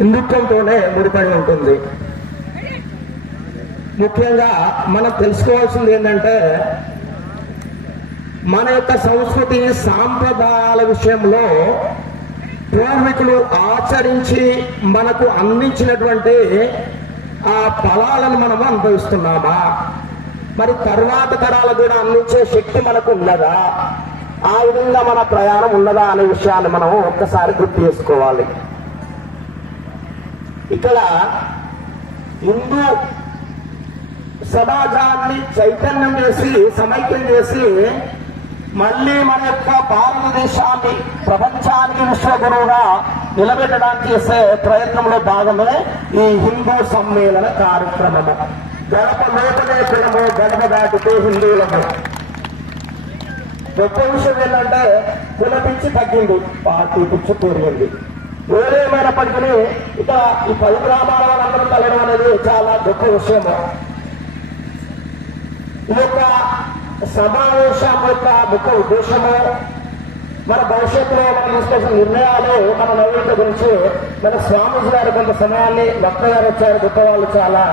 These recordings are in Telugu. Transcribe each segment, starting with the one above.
హిందుత్వంతోనే ముడిపడి ఉంటుంది. ముఖ్యంగా మనం తెలుసుకోవాల్సింది ఏంటంటే మన యొక్క సంస్కృతి సాంప్రదాయాల విషయంలో పూర్వీకులు ఆచరించి మనకు అందించినటువంటి ఆ ఫలాలను మనం అనుభవిస్తున్నామా, మరి తర్వాత తరాలు కూడా అందించే శక్తి మనకు ఉన్నదా, ఆ విధంగా మన ప్రయాణం ఉన్నదా అనే విషయాన్ని మనం ఒక్కసారి గుర్తు చేసుకోవాలి. ఇక్కడ హిందూ సమాజాన్ని చైతన్యం చేసి సమైక్యం చేసి మళ్ళీ మన యొక్క భారతదేశాన్ని ప్రపంచానికి విశ్వగురువుగా నిలబెట్టడానికి చేసే ప్రయత్నంలో భాగమే ఈ హిందూ సమ్మేళన కార్యక్రమము. గడప లోపలే కులము, గడప దాటితే హిందువులము. గొప్ప విషయం ఏంటంటే కుల పిచ్చి తగ్గింది, పార్టీ పిచ్చి పెరిగింది. ఏదేమైనప్పటికీ ఇక ఈ 10 గ్రామాల వాళ్ళందరూ కలగడం అనేది చాలా గొప్ప విషయము. ఈ యొక్క సమావేశం యొక్క ముఖ్య ఉద్దేశము మన భవిష్యత్తులో మనం తీసుకొచ్చిన నిర్ణయాలు మన నవీకరణ గురించి మన స్వామీజీ గారు కొంత సమయాన్ని భక్త గారు వచ్చారు, గొప్ప వాళ్ళు చాలా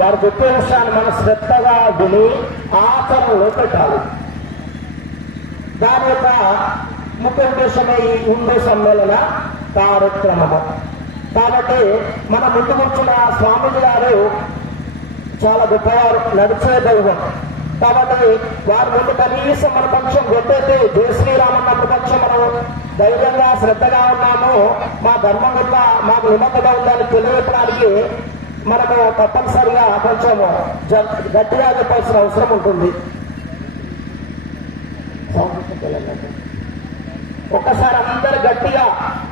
వారు చెప్పే విషయాన్ని మనం శ్రద్ధగా విని ఆచరణలో పెట్టాలి. దాని యొక్క ముఖ్య ఉద్దేశమే ఈ హిందూ సమ్మేళన కార్యక్రమము. కాబట్టి మన ముందు కూర్చున్న స్వామీజీ గారు చాలా గొప్పవారు, నడిచే దైవం. కాబట్టి వారి ముందు కనీసం మన పక్షం గొప్పైతే జయ శ్రీరామ్ అన్నప్పుడు పక్షం మనం ధైర్యంగా శ్రద్ధగా ఉన్నాము, మా ధర్మం వల్ల మాకు నిమగ్నత ఉందని తెలియపడానికి మనము తప్పనిసరిగా కొంచెం గట్టిగా చెప్పాల్సిన అవసరం ఉంటుంది. ఒక్కసారి అందరు గట్టిగా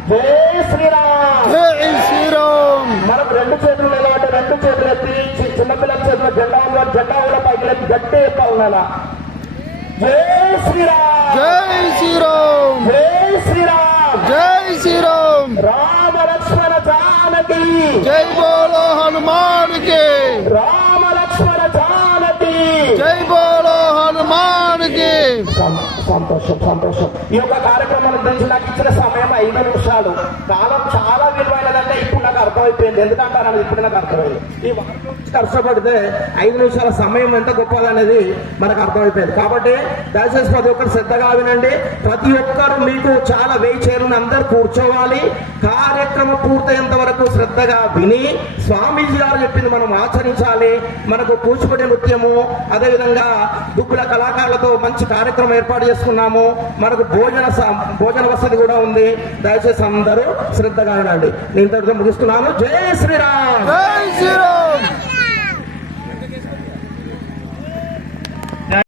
జై శ్రీరామ్, జై శ్రీరామ్. మనకు 2 చేతులు నిలబట్టి 2 చేతులు ఎత్తి చిన్నపిల్లల చేతుల జెండా కూడా పైకి ఎత్తి గట్టి చెప్పాలన్నా జై శ్రీరామ్, జై శ్రీరామ్, జై శ్రీరామ్, జై శ్రీరామ్. రామ లక్ష్మణ జానకి జై బోలో హనుమాన్ కి, రామ లక్ష్మణ జానకి జై బోలో హనుమాన్ కి. సంతోషం సంతోషం. ఈ యొక్క కార్యక్రమం గురించి నాకు ఇచ్చిన సమయం 5 నిమిషాలు. కాలం చాలా విలువైనదంటే ఇప్పుడు నాకు అర్థమైపోయింది. ఎందుకంటారు ఇప్పుడు నాకు అర్థమైంది. ఈ వారం నుంచి కష్టపడితే 5 నిమిషాల సమయం ఎంత గొప్పదనేది మనకు అర్థమైపోయింది. కాబట్టి దయచేసి ప్రతి ఒక్కరు శ్రద్ధగా వినండి. ప్రతి ఒక్కరు మీకు చాలా వేయి చేరుని అందరు కూర్చోవాలి. కార్యక్రమం పూర్తయ్యేంత వరకు శ్రద్ధగా విని స్వామీజీ గారు చెప్పింది మనం ఆచరించాలి. మనకు కూచిపూడి నృత్యము, అదేవిధంగా దుక్కుల కళాకారులతో మంచి కార్యక్రమం ఏర్పాటు చేసుకున్నాము. మనకు భోజన వసతి కూడా ఉంది. దయచేసి అందరూ శ్రద్ధగా వినండి. నేను ఇంతటితో ముగిస్తున్నాను. జై శ్రీరామ్, జై శ్రీరామ్.